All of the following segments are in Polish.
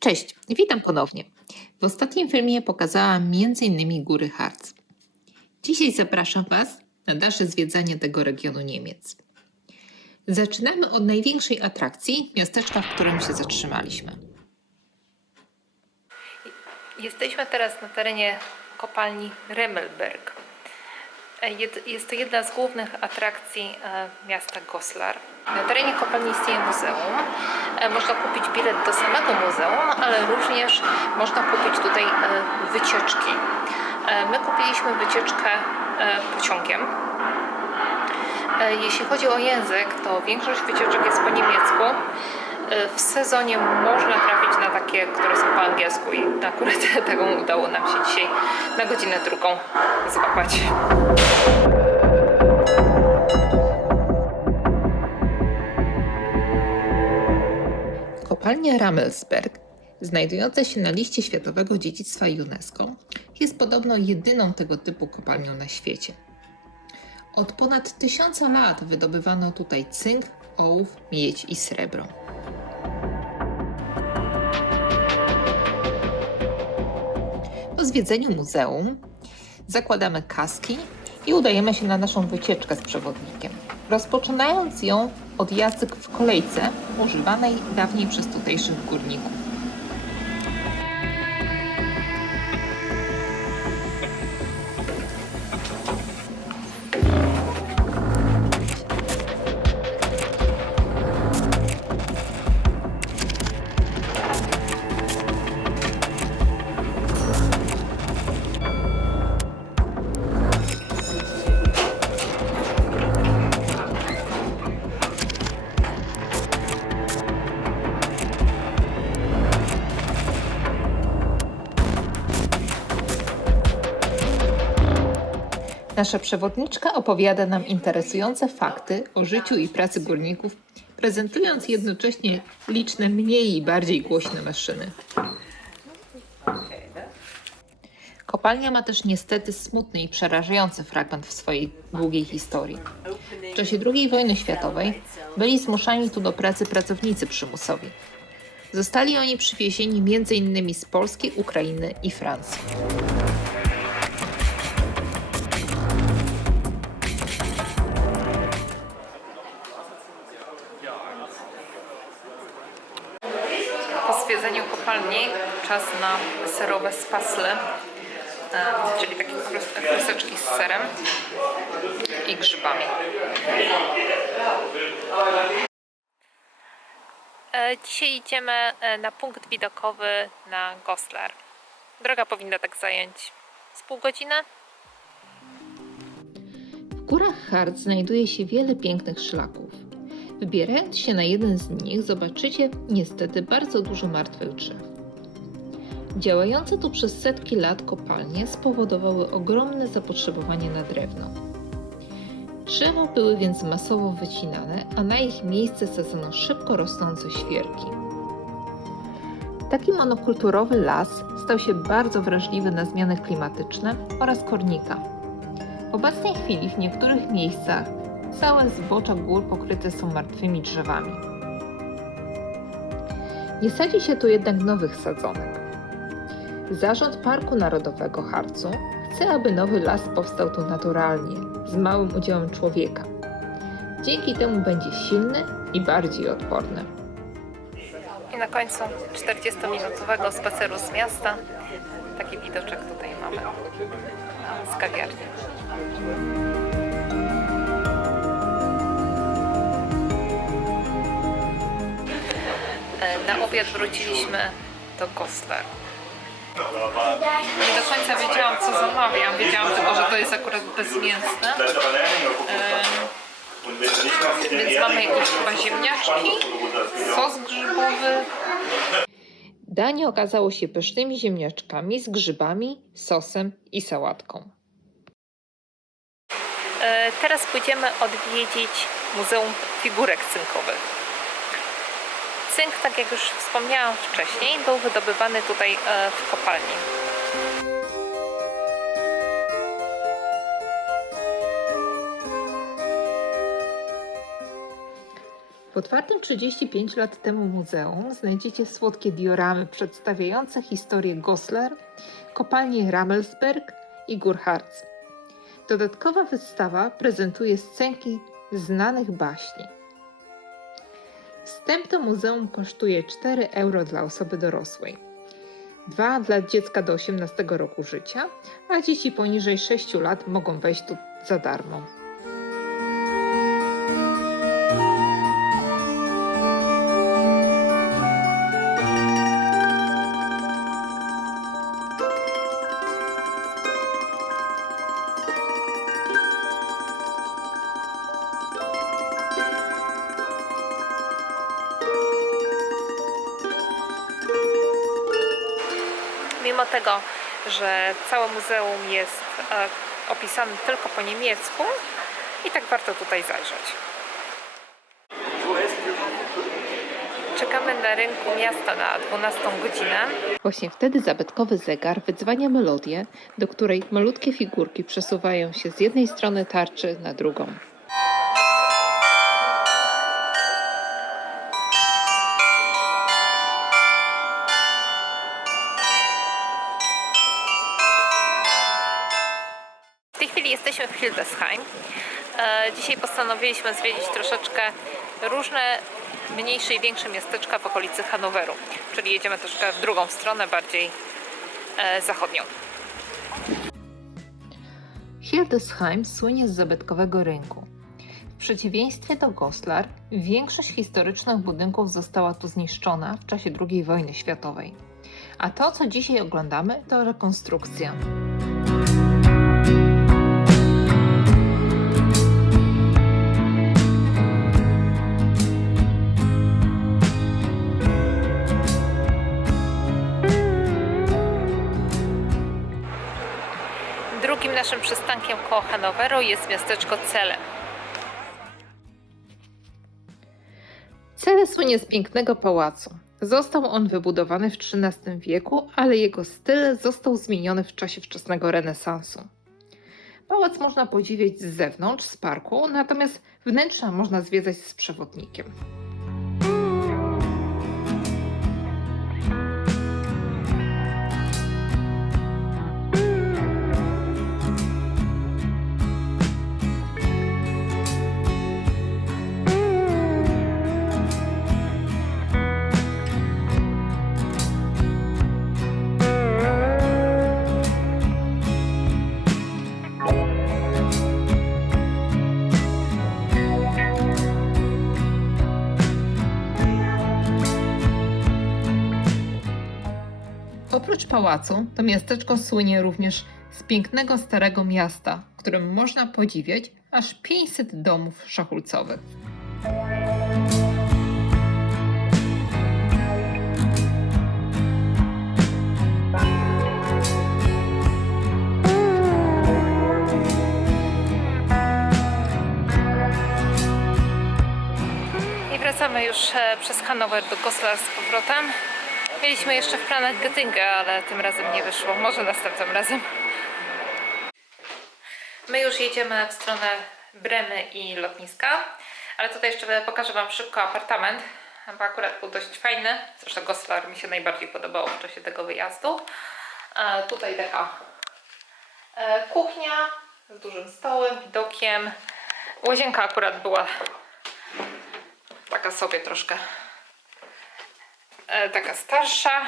Cześć, witam ponownie. W ostatnim filmie pokazałam m.in. góry Harz. Dzisiaj zapraszam Was na dalsze zwiedzanie tego regionu Niemiec. Zaczynamy od największej atrakcji, miasteczka, w którym się zatrzymaliśmy. Jesteśmy teraz na terenie kopalni Remmelberg. Jest to jedna z głównych atrakcji miasta Goslar. Na terenie kopalni istnieje muzeum. Można kupić bilet do samego muzeum, ale również można kupić tutaj wycieczki. My kupiliśmy wycieczkę pociągiem. Jeśli chodzi o język, to większość wycieczek jest po niemiecku. W sezonie można trafić na takie, które są po angielsku i akurat tego udało nam się dzisiaj na godzinę drugą złapać. Kopalnia Rammelsberg, znajdująca się na liście Światowego Dziedzictwa UNESCO, jest podobno jedyną tego typu kopalnią na świecie. Od ponad 1000 lat wydobywano tutaj cynk, ołów, miedź i srebro. Po zwiedzeniu muzeum zakładamy kaski i udajemy się na naszą wycieczkę z przewodnikiem, rozpoczynając ją od jazdy w kolejce używanej dawniej przez tutejszych górników. Nasza przewodniczka opowiada nam interesujące fakty o życiu i pracy górników, prezentując jednocześnie liczne mniej i bardziej głośne maszyny. Kopalnia ma też niestety smutny i przerażający fragment w swojej długiej historii. W czasie II wojny światowej byli zmuszani tu do pracy pracownicy przymusowi. Zostali oni przywiezieni m.in. z Polski, Ukrainy i Francji. Po zwiedzeniu kopalni czas na serowe spasle, czyli takie kroseczki z serem i grzybami. Dzisiaj idziemy na punkt widokowy na Goslar. Droga powinna tak zająć z pół godziny. W górach Harz znajduje się wiele pięknych szlaków. Wybierając się na jeden z nich, zobaczycie niestety bardzo dużo martwych drzew. Działające tu przez setki lat kopalnie spowodowały ogromne zapotrzebowanie na drewno. Drzewa były więc masowo wycinane, a na ich miejsce sadzono szybko rosnące świerki. Taki monokulturowy las stał się bardzo wrażliwy na zmiany klimatyczne oraz kornika. W obecnej chwili w niektórych miejscach całe zbocza gór pokryte są martwymi drzewami. Nie sadzi się tu jednak nowych sadzonek. Zarząd Parku Narodowego Harzu chce, aby nowy las powstał tu naturalnie, z małym udziałem człowieka. Dzięki temu będzie silny i bardziej odporny. I na końcu 40-minutowego spaceru z miasta taki widoczek tutaj mamy z kawiarni. Na obiad wróciliśmy do Goslar. Nie do końca wiedziałam, co zamawiam. Wiedziałam tylko, że to jest akurat bezmięsne. Więc mamy jakieś chyba ziemniaczki, sos grzybowy. Danie okazało się pysznymi ziemniaczkami z grzybami, sosem i sałatką. Teraz pójdziemy odwiedzić Muzeum Figurek Cynkowych. Cynk, tak jak już wspomniałam wcześniej, był wydobywany tutaj w kopalni. W W otwartym 35 lat temu muzeum znajdziecie słodkie dioramy przedstawiające historię Goslar, kopalni Rammelsberg i Gurharz. Dodatkowa wystawa prezentuje scenki znanych baśni. Wstęp do muzeum kosztuje 4 euro dla osoby dorosłej, 2 dla dziecka do 18 roku życia, a dzieci poniżej 6 lat mogą wejść tu za darmo. Mimo tego, że całe muzeum jest opisane tylko po niemiecku, i tak warto tutaj zajrzeć. Czekamy na rynku miasta na 12 godzinę. Właśnie wtedy zabytkowy zegar wydzwania melodię, do której malutkie figurki przesuwają się z jednej strony tarczy na drugą. W tej chwili jesteśmy w Hildesheim. Dzisiaj postanowiliśmy zwiedzić troszeczkę różne mniejsze i większe miasteczka w okolicy Hanoweru, czyli jedziemy troszkę w drugą stronę, bardziej zachodnią. Hildesheim słynie z zabytkowego rynku. W przeciwieństwie do Goslar, większość historycznych budynków została tu zniszczona w czasie II wojny światowej. A to, co dzisiaj oglądamy, to rekonstrukcja. Drugim naszym przystankiem koło Hanoweru jest miasteczko Celle. Celle słynie z pięknego pałacu. Został on wybudowany w XIII wieku, ale jego styl został zmieniony w czasie wczesnego renesansu. Pałac można podziwiać z zewnątrz, z parku, natomiast wnętrza można zwiedzać z przewodnikiem. Oprócz pałacu, to miasteczko słynie również z pięknego starego miasta, w którym można podziwiać aż 500 domów szachulcowych. I wracamy już przez Hanower do Goslar z powrotem. Mieliśmy jeszcze w planach Göttingen, ale tym razem nie wyszło. Może następnym razem. My już jedziemy w stronę Bremy i lotniska, ale tutaj jeszcze pokażę Wam szybko apartament, bo akurat był dość fajny. Zresztą Goslar mi się najbardziej podobało w czasie tego wyjazdu. Tutaj taka kuchnia z dużym stołem, widokiem. Łazienka akurat była taka sobie troszkę taka starsza.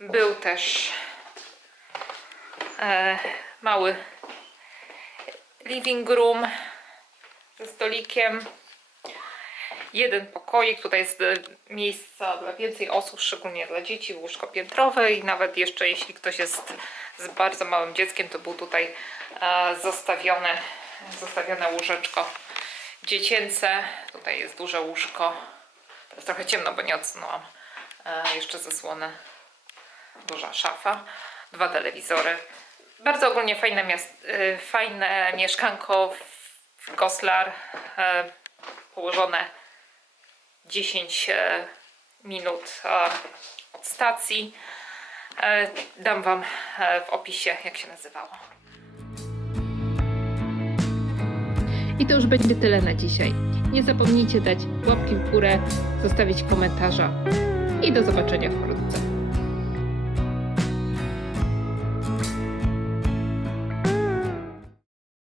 Był też mały living room ze stolikiem. Jeden pokoik, tutaj jest miejsca dla więcej osób, szczególnie dla dzieci, łóżko piętrowe i nawet jeszcze jeśli ktoś jest z bardzo małym dzieckiem, to był tutaj zostawione łóżeczko dziecięce. Tutaj jest duże łóżko. Teraz trochę ciemno, bo nie odsunęłam jeszcze zasłonę. Duża szafa, 2 telewizory. Bardzo ogólnie fajne mieszkanko w Goslar, położone 10 minut od stacji. Dam Wam w opisie, jak się nazywało. I to już będzie tyle na dzisiaj. Nie zapomnijcie dać łapki w górę, zostawić komentarza i do zobaczenia wkrótce.